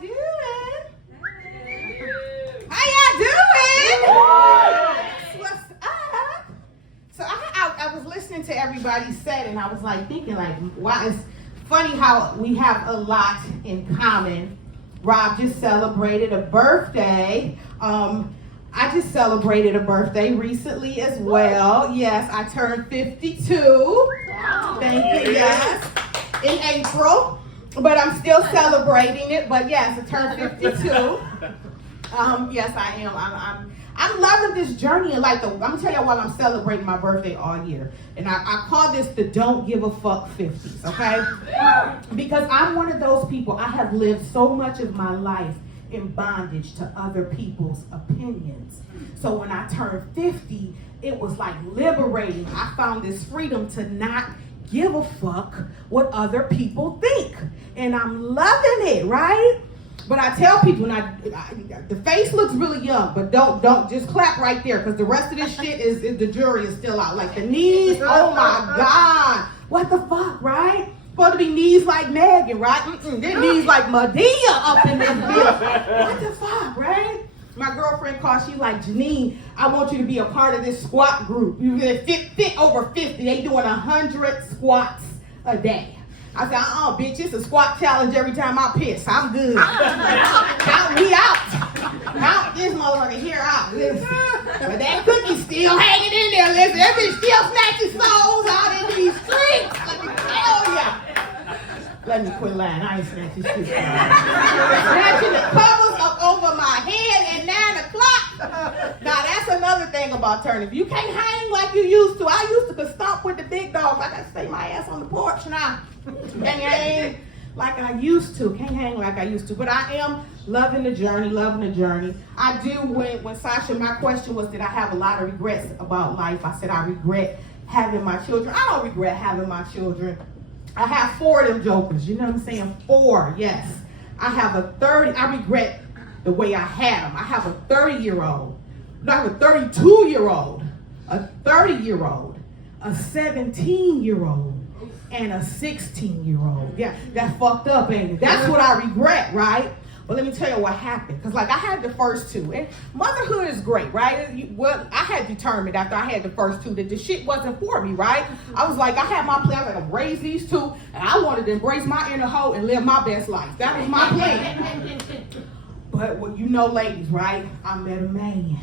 doing? How y'all doing? What's up? So I was listening to everybody said, and I was like thinking like, wow, it's funny how we have a lot in common. Rob just celebrated a birthday. I just celebrated a birthday recently as well. Yes, I turned 52. Wow. Thank you, yes. In April. But I'm still celebrating it. But yes, I turned 52. Yes, I am. I'm loving this journey. And I'm gonna tell you why I'm celebrating my birthday all year. And I call this the don't give a fuck 50s, okay? Because I'm one of those people. I have lived so much of my life in bondage to other people's opinions. So when I turned 50, it was like liberating. I found this freedom to not give a fuck what other people think. And I'm loving it, right? But I tell people, the face looks really young, but don't just clap right there, because the rest of this shit is the jury is still out. Like the knees, oh my God. What the fuck, right? Supposed to be knees like Megan, right? Their knees like Medea up in this bitch. What the fuck, right? My girlfriend called, she's like, Janeen, I want you to be a part of this squat group. You fit over 50. They doing 100 squats a day. I said, bitch, it's a squat challenge every time I piss. I'm good. Count me out. Count this motherfucker here out. Listen. But that cookie's still hanging in there. Listen, that bitch still snatching souls out in these streets. Let me tell ya. Let me quit lying. I ain't snatching shit. Snatching the covers up over my head at 9 o'clock. Now, that's another thing about turning. If you can't hang like you used to. I used to stomp with the big dogs. I got to stay my ass on the porch now. Can't hang like I used to. Can't hang like I used to. But I am loving the journey, I do, when Sasha, my question was, did I have a lot of regrets about life? I said, I regret having my children. I don't regret having my children. I have 4 of them jokers. You know what I'm saying? 4, yes. I have a 30. I regret the way I had them. I have a 30-year-old. I have a 32-year-old, a 30-year-old, a 17-year-old, and a 16-year-old. Yeah, that fucked up, ain't it? That's what I regret, right? But let me tell you what happened. Because, I had the first 2. And motherhood is great, right? I had determined after I had the first 2 that the shit wasn't for me, right? I was like, I had my plan. I was going to raise these 2. And I wanted to embrace my inner hoe and live my best life. That was my plan. But, ladies, right? I met a man.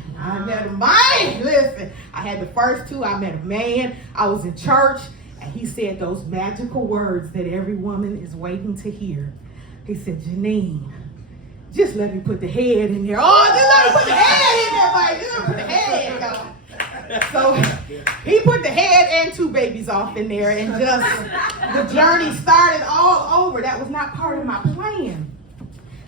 Listen, I had the first 2. I met a man. I was in church. And he said those magical words that every woman is waiting to hear. He said, Janeen, just let me put the head in there. Oh, just let me put the head in there, buddy. Just let me put the head, y'all. So he put the head and 2 babies off in there, and just the journey started all over. That was not part of my plan.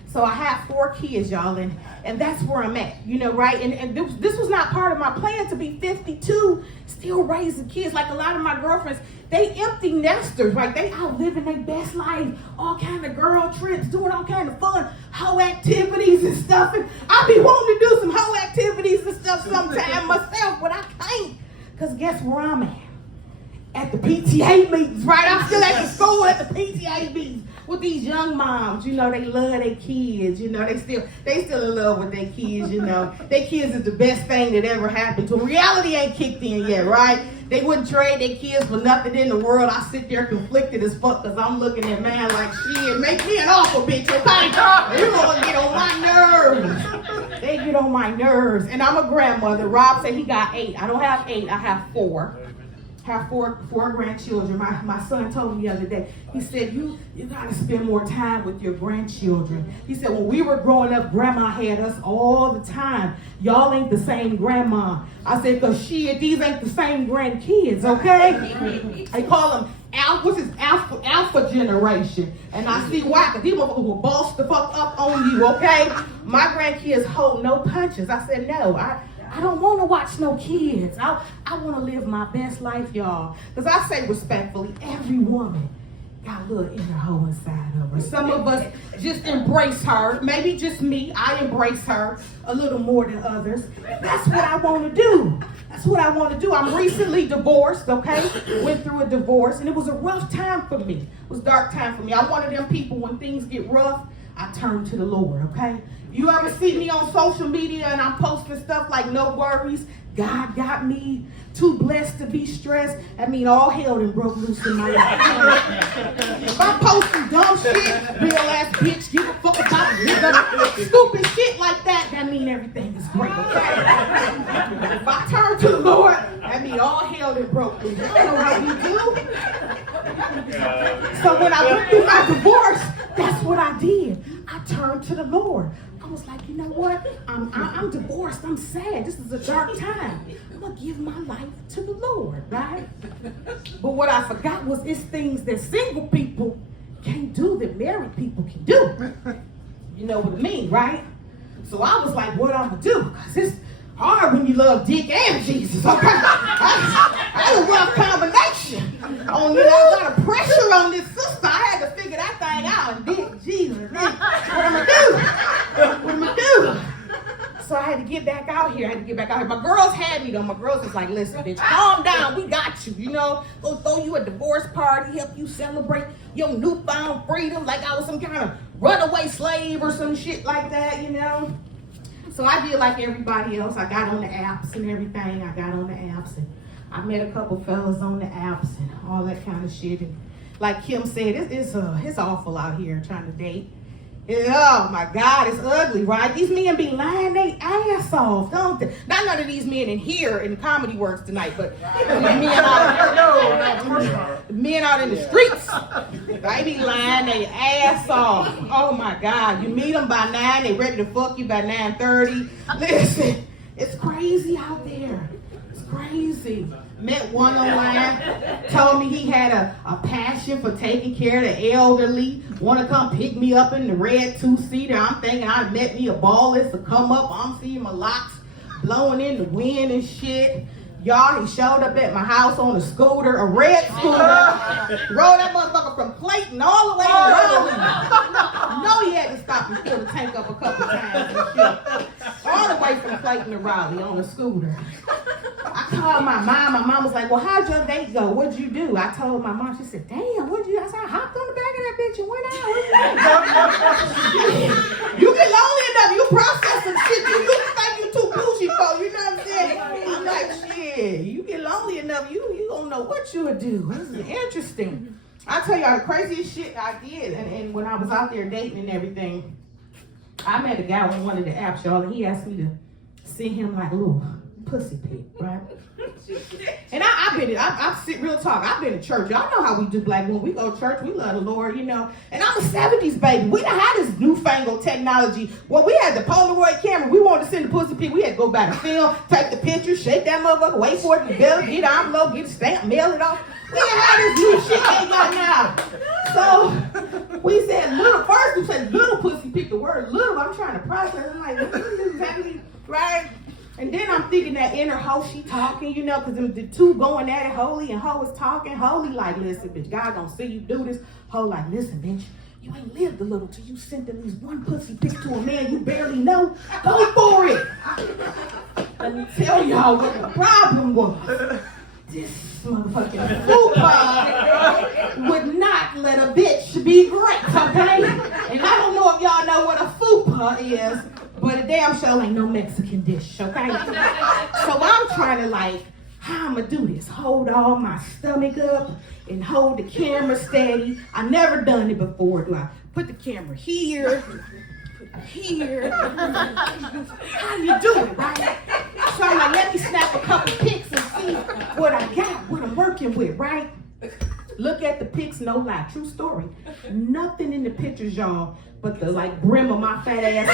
So I have 4 kids, y'all, and that's where I'm at, right? And this was not part of my plan to be 52, still raising kids. Like a lot of my girlfriends, they empty nesters, right? They out living their best life, all kind of girl trips, doing all kind of fun hoe activities and stuff. And I be wanting to do some hoe activities and stuff sometime myself, but I can't. Because guess where I'm at? At the PTA meetings, right? I'm still at the school at the PTA meetings with these young moms. They love their kids. They still in love with their kids. Their kids is the best thing that ever happened to them. Reality ain't kicked in yet, right? They wouldn't trade their kids for nothing in the world. I sit there conflicted as fuck because I'm looking at man like, shit, make me an offer, bitch, okay? You gonna get on my nerves. They get on my nerves. And I'm a grandmother. Rob said he got 8. I don't have 8. I have 4. Have four grandchildren. My son told me the other day, he said, you got to spend more time with your grandchildren. He said, when we were growing up, grandma had us all the time. Y'all ain't the same grandma. I said, because these ain't the same grandkids, okay? They call them alpha generation. And I see why, because these motherfuckers will boss the fuck up on you, okay? My grandkids hold no punches. I said, no, I don't want to watch no kids. I want to live my best life, y'all. Because I say respectfully, every woman got a little inner hoe inside of her. Some of us just embrace her. Maybe just me. I embrace her a little more than others. That's what I want to do. That's what I want to do. I'm recently divorced, okay? Went through a divorce, and it was a rough time for me. It was a dark time for me. I'm one of them people when things get rough, I turned to the Lord, okay? You ever see me on social media and I'm posting stuff like no worries, God got me, too blessed to be stressed? I mean, all hell done broke loose in my life. If I'm posting dumb shit, real ass bitch, give a fuck about nigga, stupid shit like that, that mean everything is great, okay? If I turn to the Lord, that mean all hell done broke loose. You don't know how we do. So when I went through my divorce, that's what I did. I turned to the Lord. I was like, you know what? I'm divorced. I'm sad. This is a dark time. I'm going to give my life to the Lord, right? But what I forgot was it's things that single people can't do that married people can do. You know what I mean, right? So I was like, what I'm going to do? Because it's hard when you love dick and Jesus, okay? That's a rough combination. On me, a lot of pressure on this sister. I had to figure that thing out. And dick, Jesus, what am I do? What am I do? So I had to get back out here. My girls had me though. My girls was like, listen, bitch, calm down. We got you, you know? Go throw you a divorce party, help you celebrate your newfound freedom like I was some kind of runaway slave or some shit like that, you know? So I did like everybody else. I got on the apps and everything. And I met a couple fellas on the apps and all that kind of shit. And like Kim said, it's awful out here trying to date. Oh my God, it's ugly, right? These men be lying their ass off, don't they? Not none of these men in here in Comedy Works tonight, but men out in the streets. They be lying their ass off. Oh my God, you meet them by 9, they ready to fuck you by 9:30. Listen, it's crazy out there. It's crazy. Met one online, told me he had a passion for taking care of the elderly, want to come pick me up in the red 2-seater. I'm thinking I met me a ballless to come up. I'm seeing my locks blowing in the wind and shit. Y'all, he showed up at my house on a scooter, a red scooter. Rode that motherfucker from Clayton all the way to Raleigh. You know he had to stop and fill the tank up a couple times and shit. All the way from Clayton to Raleigh on a scooter. I called my mom. My mom was like, well, how'd your date go? What'd you do? I told my mom. She said, damn, what'd you do? I said, I hopped on the back of that bitch and went out. You get lonely enough. You process some shit you think you too bougie for. You know what I'm saying? I'm like, shit, you get lonely enough, you don't know what you would do. This is interesting. I tell y'all the craziest shit I did. And when I was out there dating and everything, I met a guy on one of the apps, y'all, and he asked me to send him like a little pussy pic, right? And I sit real talk. I've been to church. Y'all know how we do black women. We go to church. We love the Lord, you know. And I'm a 70s baby. We done had this newfangled technology. Well, we had the Polaroid camera. We wanted to send the pussy pic. We had to go by the film, take the picture, shake that motherfucker, wait for it to build, get the envelope, get the stamp, mail it off. We done had this new shit they got now. So we said first we said little pussy pic. The word little, I'm trying to process. I'm like, this is exactly right. And then I'm thinking that inner hoe, she talking, you know, because the two going at it, holy, and hoe is talking. Holy like, listen, bitch, God gonna see you do this. Hoe like, listen, bitch, you ain't lived a little till you sent at least one pussy pic to a man you barely know. Go for it. Let me tell y'all what the problem was. This motherfucking fupa would not let a bitch be great, okay? And I don't know if y'all know what a fupa is, but a damn show ain't no Mexican dish, okay? So I'm trying to like, how I'm gonna do this? Hold all my stomach up and hold the camera steady. I never done it before. Do I put the camera here? Here. How you doing, right? So I'm like, let me snap a couple pics and see what I got, what I'm working with, right? Look at the pics, no lie, true story. Nothing in the pictures, y'all, but the like brim of my fat ass,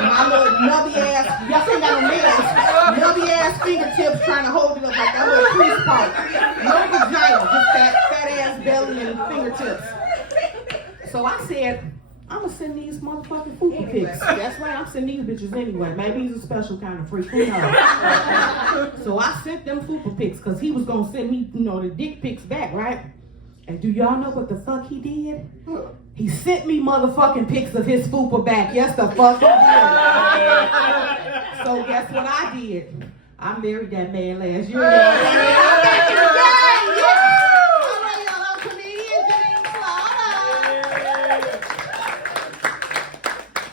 my little nubby ass, y'all ain't got no nails, nubby ass fingertips trying to hold it up like that little crease part. No vagina, just that fat ass belly and fingertips. So I said, I'm gonna send these motherfucking fupa pics. That's right, I'm sending these bitches anyway. Maybe he's a special kind of freak, who knows? So I sent them fupa pics because he was gonna send me, you know, the dick pics back, right? And do y'all know what the fuck he did? He sent me motherfucking pics of his fupa back. Yes, the fuck he did. So guess what I did? I married that man last year. I'm back together.